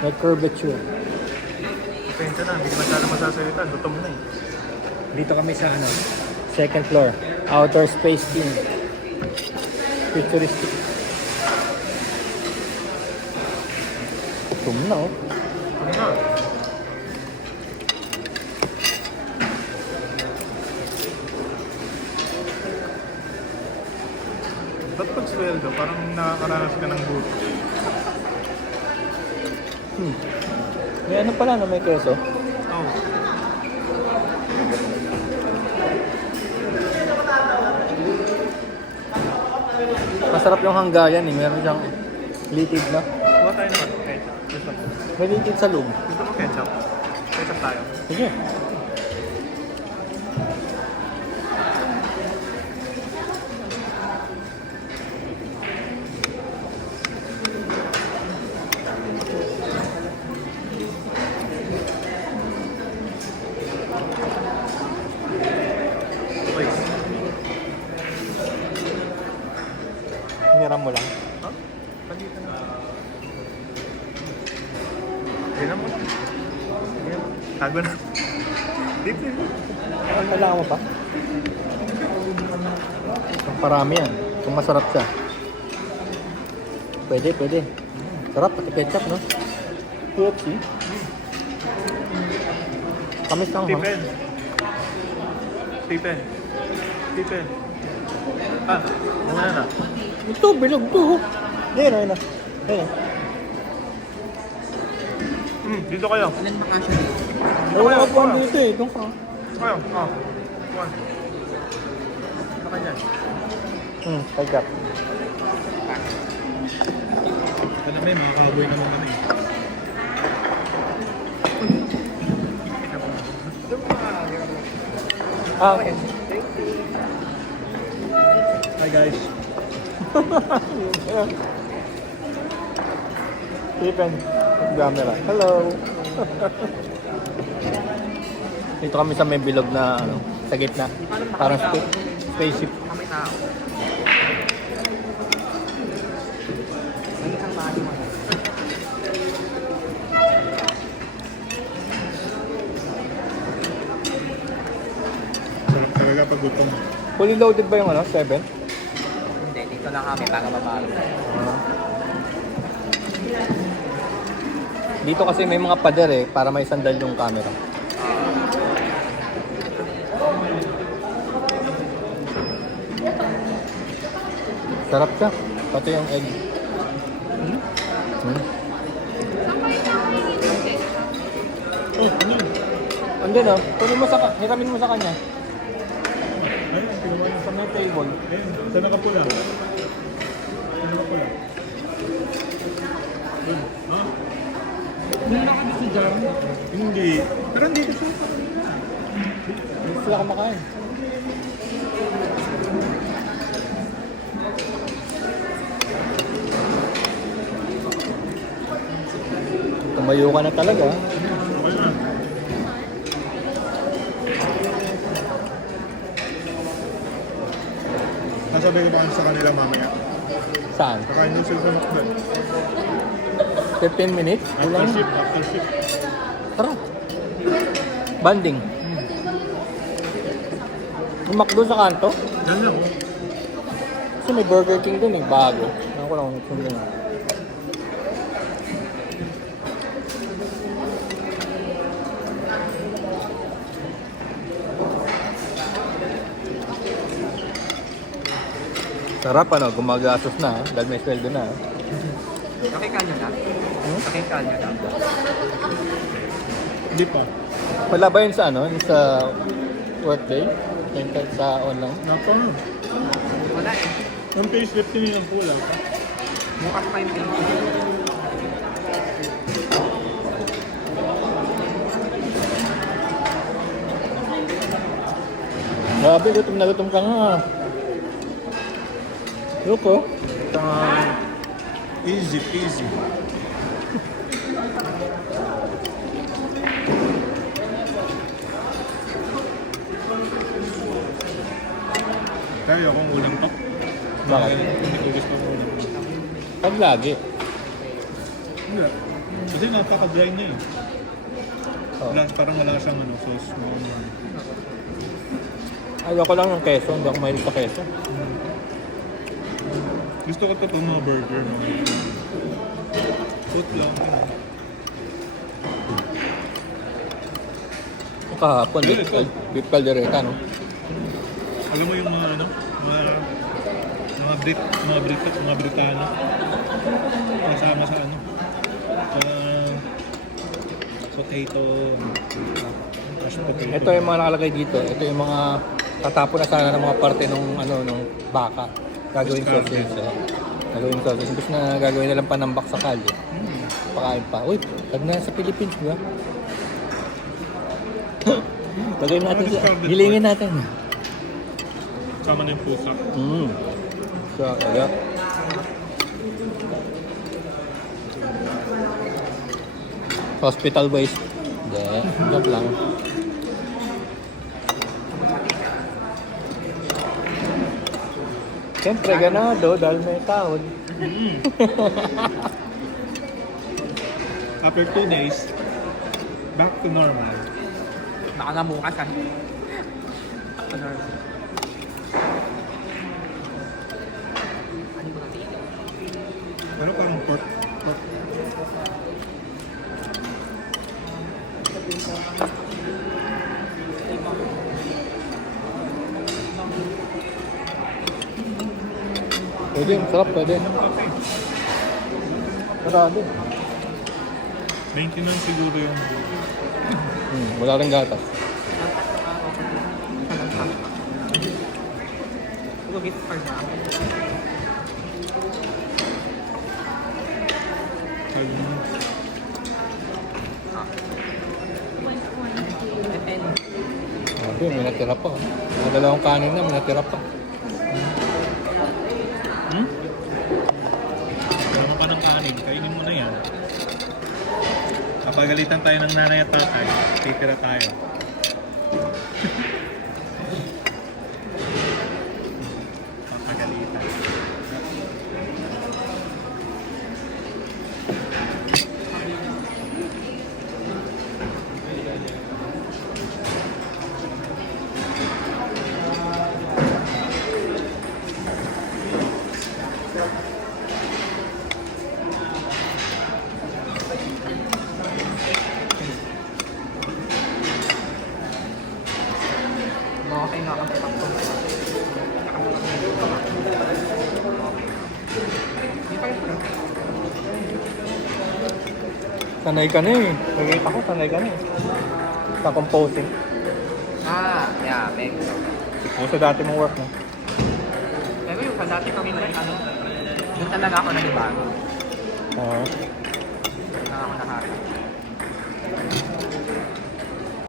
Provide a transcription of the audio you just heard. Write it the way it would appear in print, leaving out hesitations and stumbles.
May curvature. Pasensya na, hindi masyado masasalita. Gutom na eh. Dito kami sa ano, second floor. Outer Space Team. Futuristic. Gutom na oh. Ano na? Ba't pag sweldo? Parang nakakaranas ka ng buto. May ano pala no, may keso. Oh. Masarap yung hanggayan eh. Meron siyang litid na. Kuha tayo naman. Ketchup. Gusto mo? May litid sa loob. Gusto mo ketchup? Ketchup tayo. Sige. Okay. Hiniram mo lang. Huh? Pagkita na. Tignan mo. Tignan mo. Tago na. Deep na. Ang kailangan mo pa? Kung parami yan. Kung masarap siya. Pwede, pwede. Sarap, pati ketchup, no? KFC. Kamis lang, ha? Stephen. Stephen. Stephen. Ah, muna na. Ito, bilog to. Ayun, ayun na. Ayun. Dito kayo. Ilan ba kasya dito? Wala ka pa dito eh. Doon ka. Kayo. Oh. One. Dito ka dyan. Ketchup. Alam mo yung mga cowboy naman ano eh. Ah, okay. Hi guys. Stephen, camera. Hello. Dito kami sa may bilog na ano, sa gitna. Parang spaceship. May tao. May isang body mo. Sarap talaga pag gutom. Fully loaded ba yung ano? 7? Hindi, dito lang kami para mabalo. Dito kasi may mga pader eh, para may sandal yung camera. Sarap siya. Pati yung egg. Andun oh. Kunin mo hiramin mo sa kanya. Ayun, kinuha niyo. Sa may table. Ayun, saan nakapula? Saan nakapula? Ayun. Ha? Hindi na kami si Jam. Hindi. Pero dito siya. Hindi sila kumakain. Tumayo ka na talaga. Okay na. Nasabi ko ba sa kanila mamaya? Saan? Kakain daw sila sa McDo. 15 minutes? After Kulang. shift, after shift. Tara. Banding. Yung McDo sa kanto? Yan lang. Kasi may Burger King dun eh, bago. Ako lang kung saan yun. Sarap ano, gumagastos na dahil may sweldo na. Nakikaan nyo na? Nakikaan nyo na? Hindi pa. Wala ba yun sa ano, yung sa workday? Yung sa online? Napa. Wala eh. Yung payslip din yung pula. Bukas pa yung pink. Grabe, gutom na gutom ka nga. Loko. Easy peasy. Kaya akong ulang to. Bakit? Hindi ko gusto ng ulang to. Pag lagi. Hindi. Pag Hindi, napaka-dry na eh. Oh. Parang wala siyang sauce mo. Ayoko lang ng keso, hindi ako mahilig sa keso. Gusto ko ito pang mga burger. Foot lang. Kahapon, beef caldereta, no? Alam mo yung mga mga Britano. Kasama sa potato. Ito yung mga nakalagay dito. Ito yung mga tatapon na sana ng mga parte nung baka. Gagawin sausage. Gagawin sausage. Imbis na gagawin na lang panambak sa kalye. Pakain pa. Uy, tag na sa Philippines, di ba? Gagawin natin hilingin natin. Sama na yung pusa. So, kaya. Hospital waste. Hindi, joke lang. Siyempre, ganado dahil may tahod. After 2 days, back to normal. Nakangamukas ah. Ano? Ano parang pork? Pwede, sarap, pwede. Okay. Marami. Maintenance siguro yung... Wala rin gatas. Lugit pa na. Sabi, may natira pa. Mga dalawang kanin na, may natira pa. Wala pa ng kanin, kainin mo na yan. Kapagalitan tayo ng nanay at tatay, titira tayo. Kapagalitan. Okay nga kasi ako. Sanay ka na eh. Nakikita ko, sanay ka na eh. Sa composing. Yeah, thanks. O sa dati mong work, no? Pero yung dati kami na ano, doon talaga ako nanibago. Oo. Doon na ako nakaka.